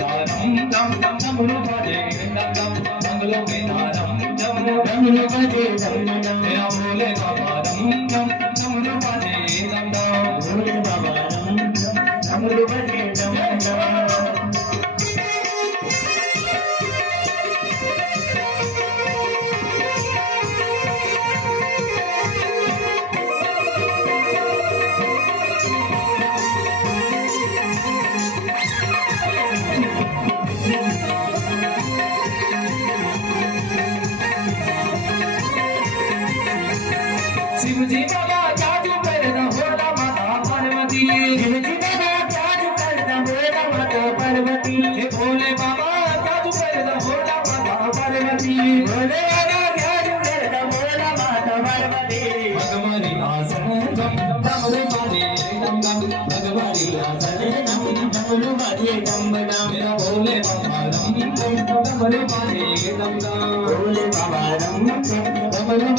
धारम दम दम डमरू बजे दम दम मंगलों में धारम दम डमरू बजे दम दम मेरा भोले बाबा दम दम डमरू बजे दम दम भोले बाबा दम दम डमरू बजे दम दम शिवजी बाबा जादू करता होला माता पार्वती शिवजी बाबा जादू करता होला माता पार्वती हे भोले बाबा जादू करता होला माता पार्वती भोले बाबा जादू करता होला माता पार्वती भगवानी आसन दम डमरू बाजे दम दम भगवानी आसन दम डमरू बाजे दम दम मेरा भोले बाबा दम डमरू बाजे दम दम भोले बाबा दम डमरू